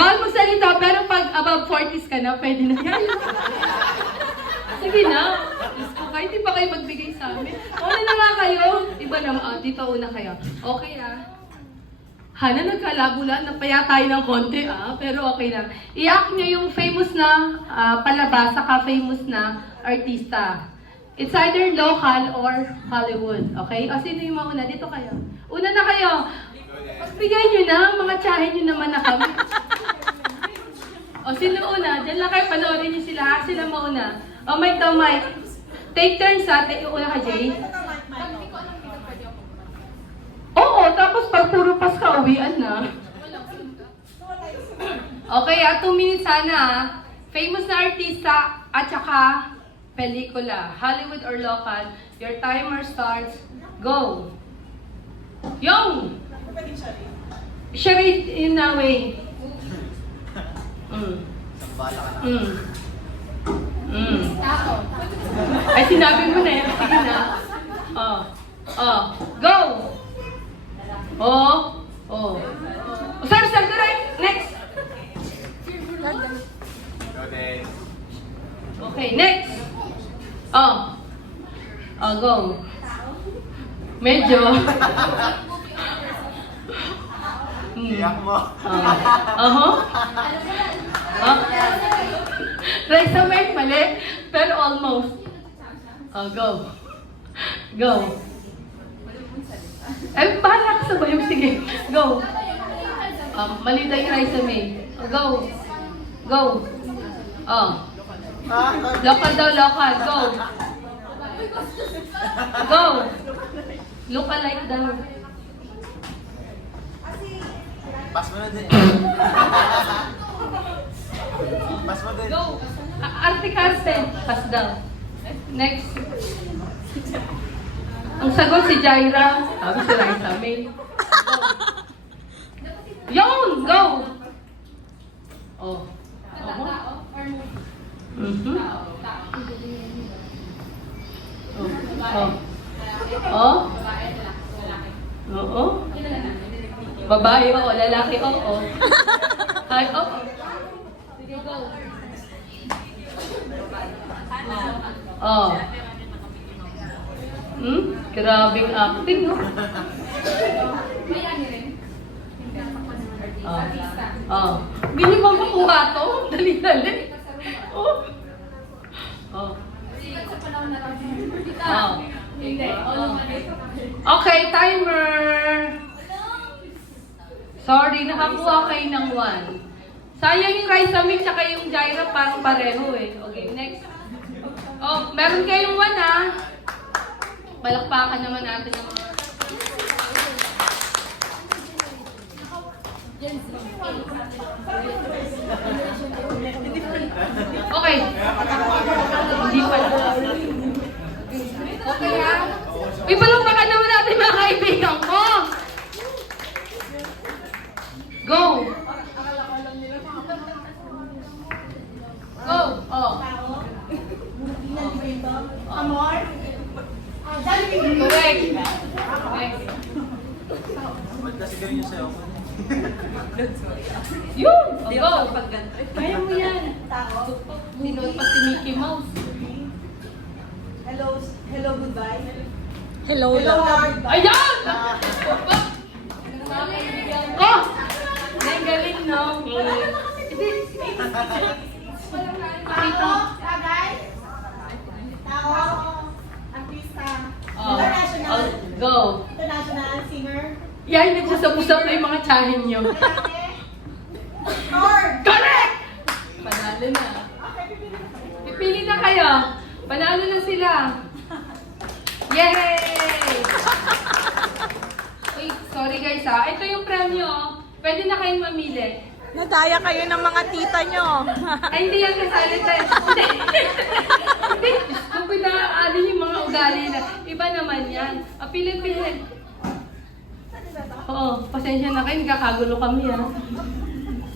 Bawal magsalita, pero pag above 40s ka na, pwede na yan. Sige na. Diyos ko, kahit di pa kayo magbigay sa amin. Una na nga kayo. Iba naman, dito una kayo. Okay Hana, nagkalabula, napaya tayo ng konti pero okay lang. I-act nyo yung famous na palabas, saka famous na artista. It's either local or Hollywood, okay? O sino yung mauna? Dito kayo. Una na kayo. Pagbigay nyo na, mga tsahin nyo naman na kami. O sino una? Diyan lang kayo, panoorin nyo sila. Sila mauna. O Mike daw, Mike. Take turns Take una ka, Jay. Oo, tapos pag puro pas ka, uwian na. Okay, 2 minutes sana. Famous na artista at saka pelikula. Hollywood or local. Your timer starts. Go! Yung! Charade in a way. Ay, sinabi mo na yan. Sige na. Go! Sir, correct. Next. Okay, next. Go. Medyo. Iyak mo. Raisa Mike, mali. Pero almost. Go. Go. Ay, bahala ka sa bayong. Sige. Go. Mali tayo yung Raisa May. Go. Go. Local daw, local. Go. Go. Lookalike daw. Pas mo na din. Pas mo din. Go. Arte-carte. Pass daw. Next. Ang sagot si Jaira. Sabi si Raisa May. Yun! Go! Oo. Babae, oo. Lalaki, oo. Ay, oo. Sige, go. Grabing acting, no? Bili mo makuha to? Dali-dali. Okay, timer. Sorry, nakakuha kayo ng 1. Sayang yung Raisa Mix saka yung Jaira, parang pareho Okay, next. Meron kayong 1 Palakpakan naman natin yung mga... Okay. Hindi pala. Okay Ipalakpakan naman natin mga kaibigan ko. Go. Go. Amor? Correct. Ba't kasi gawin niyo sa'yo? Yun! Go! Kaya mo yan. Tinod pa si Mickey Mouse. Hello, goodbye. Hello, Hello, love. Lord. Ayan! Ang galing, no? Tao, artista, international, Go! international singer. Yan, nag-usap-usap na yung mga tsahin nyo. Lord! Correct! Panalo na. Pipili na kayo. Panalo na sila. Yay! Wait, sorry guys Ito yung premyo. Pwede na kayong mamili. Nadaya kayo ng mga tita nyo. Ay, hindi yan kasali tayo. Hindi. Kung pinaanin yung mga ugali na. Iba naman yan. Pili-pili. Oo, pasensya na kayo. Nagkakagulo kami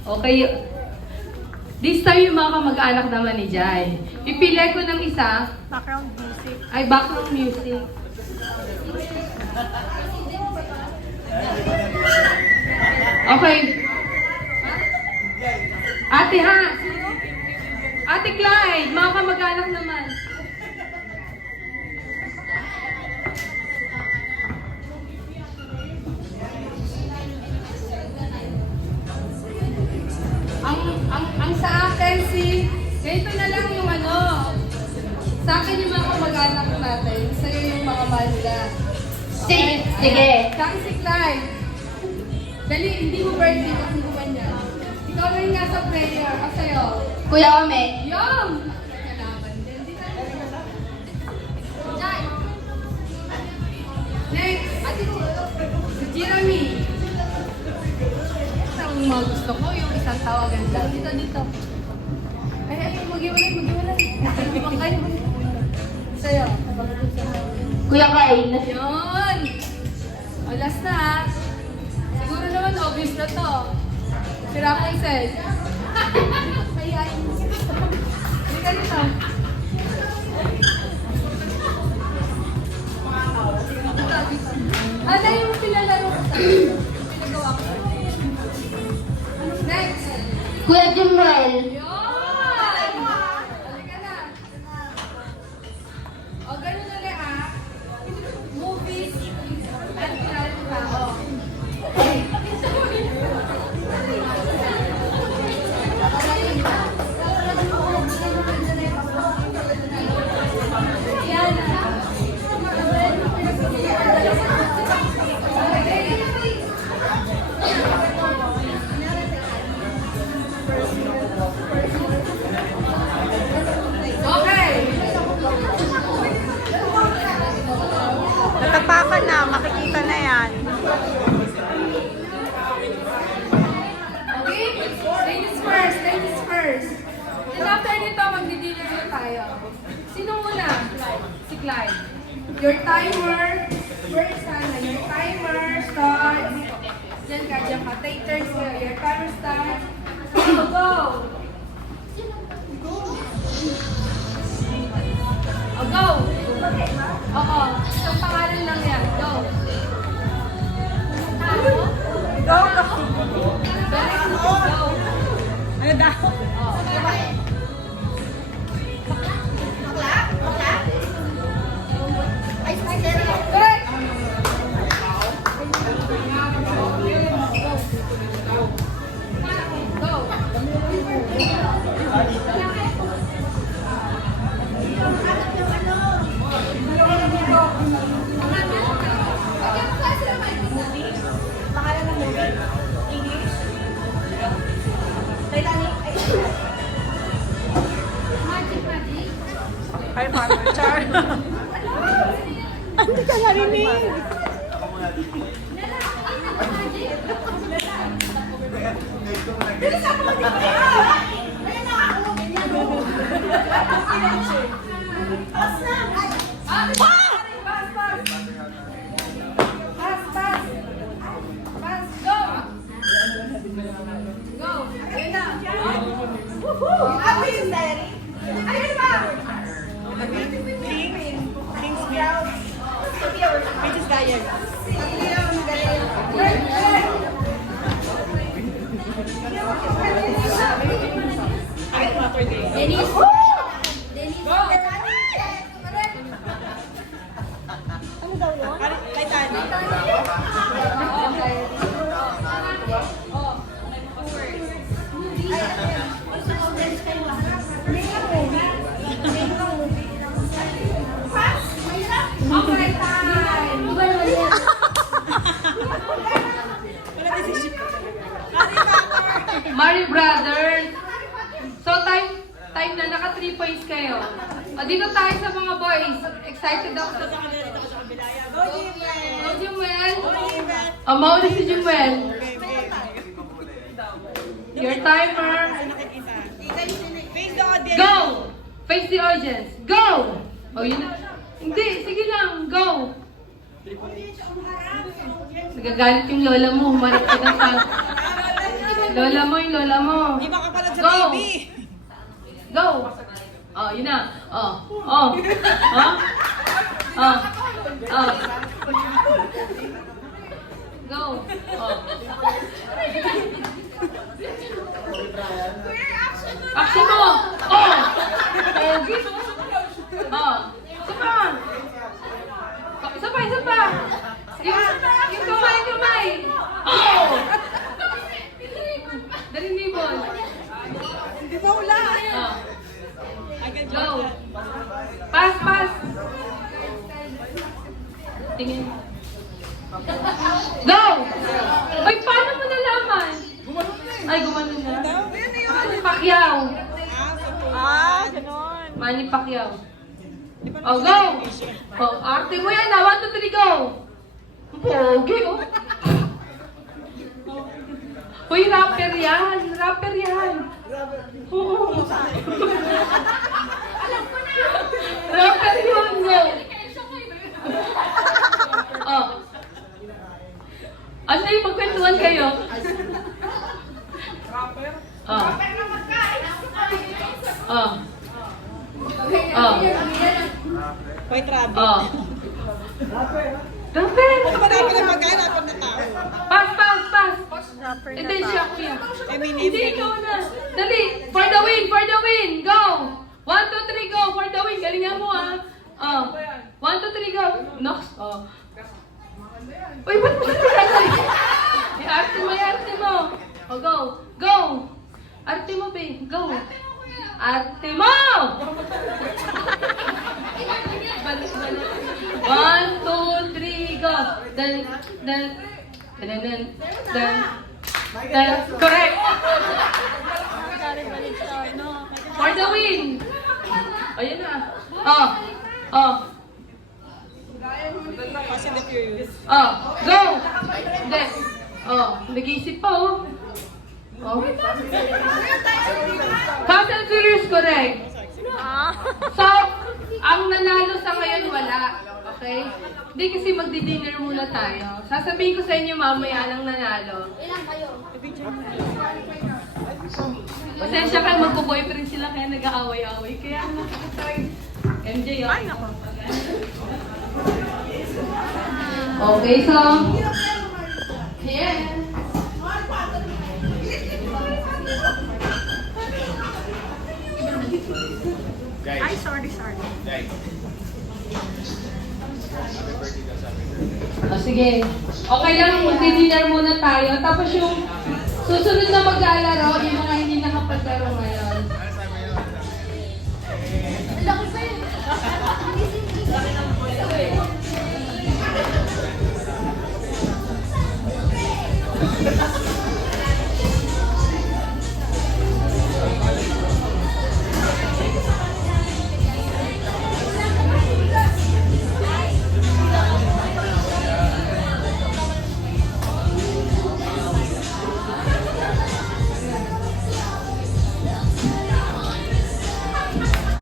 Okay. This time yung mga kamag-anak naman ni Jai. Pipili ko ng isa. Background music. Ay, background music. Okay. Ate ha! Ate Clyde, mga kamag-anak naman. Ang sa akin ganito na lang yung ano. Sa akin yung mga kamag-anak natin, sa'yo yung mga mahal nila. Sige. Sa akin si Clyde. Dali, hindi mo birthday kasi naman niya. Ikaw lang nga sa prayer. At sa'yo. Kuya Ome. Yum! Kalaban din. Di tayo. Jai. Next. Si Jeremy. Ang mga gusto ko, yung isang tawagan lang. Dito. Ay, mag-iwalay. Ibang kayo. Sa'yo. Kuya Kyle. Yun! O, last na ha. Siguro naman obvious na to. Si Rapunzel. Hindi ka dito. Ano yung pinalaro ko sa pinagawa ko? Next! Kuya Jumel. Yun! Halika na. O, ganun ulit ah. Movies at pinalaro ka. O. Okay. Natapakan na, makikita na yan. Okay? Ladies first. And after nito, magdi-dinner na tayo. Sino muna? Si Clyde. Your timer, first sana, your timer starts. Diyan ka. Take turns kayo. Your timer starts. Go! Oh, go! Oo. Isang pangalan lang yan. Go! Go! Very good. Go! Ano daw? Oh. Correct! Go! Pangalan ng movie? English? Titanic? Ay, Mama Char. Hindi ka narinig. Ako muna dito. Bilis ako! Ayan na ako! Pass na! Pass, go! Go! Ayun na! Happy is Diary? Ayun ba? King's Ground. Princess Diary. Correct, correct! Dennis. Go! Ano daw yun? Titanic. Okay. Oh. Okay, time! Mario Brothers. So, time na. Naka 3 points kayo. O, dito tayo sa mga boys. Excited ako sa Go, Jumuel. O, mauna si Jumuel. Your timer. Face the audience. Go! Face the audience. Go! O, yun na. Hindi, sige lang. Go! Nagagalit yung lola mo. Humarap ka ng sa... Lola mo, yung lola mo. Di ba kapalad sa Go! baby? Go! Oh, yun na. Oh. Oh. Oh. Oh. Oh. Go. Oh. Action mo! Oh! Pogi! Oh! Isa pa! Isa pa, isa pa! Yung kamay! Oh! Daling libon. Hindi ba wala? Oh. Agad Go! Jordan. Pass, pass! Tingin. Go! Ay, paano mo nalaman? Ay, gumanon na. Manny Pacquiao. Ganon. Manny Pacquiao. Oh, go! Oh, arte mo yan. 1, 2, 3, go! Pogi, oh. Uy, rapper yan. Rapper yan. Oo. Rapper yun, go! Oh. Ano yung magkwentuhan kayo? Oh. Oh. Oh. White rabbit. Oh. Rapper! Marami na pagkain, dapat na tao. Pass, pass, pass! Hindi, siya, kuya. Eminem. Hindi, ikaw na. Dali! For the win! For the win! Go! 1, 2, 3, go! For the win! Galingan mo, ah. Oh. 1, 2, 3, go! Nox! Oh. Uy, ba't mo sinasali? I-arte mo, i-arte mo. Oh, go! Go! Arte mo, babe. Go! Arte mo! Balik, balik. 1, 2, 3, go! Dan, dan, dan, dan, dan, dan. Correct! For the win! Ayun na. Oh! Oh! Fast and the Furious. Oh! Go! Hindi. Oh, nag-iisip pa, oh. Oh. Fast and Furious, correct. So, ang nanalo sa ngayon, wala. Okay? Hindi kasi magdi-dinner muna tayo. Sasabihin ko sa inyo mamaya ang nanalo. Pasensya kayo, magpo-boyfriend sila kaya nag-aaway-aaway. Kaya MJ, oh. Ay, nako. Okay, so... Yeah. Guys. Ay, sorry. Guys. O sige. Okay lang, magdi-dinner muna tayo. Tapos yung susunod na maglalaro, yung mga hindi nakapaglaro ngayon. Laki pa yun. Laki ng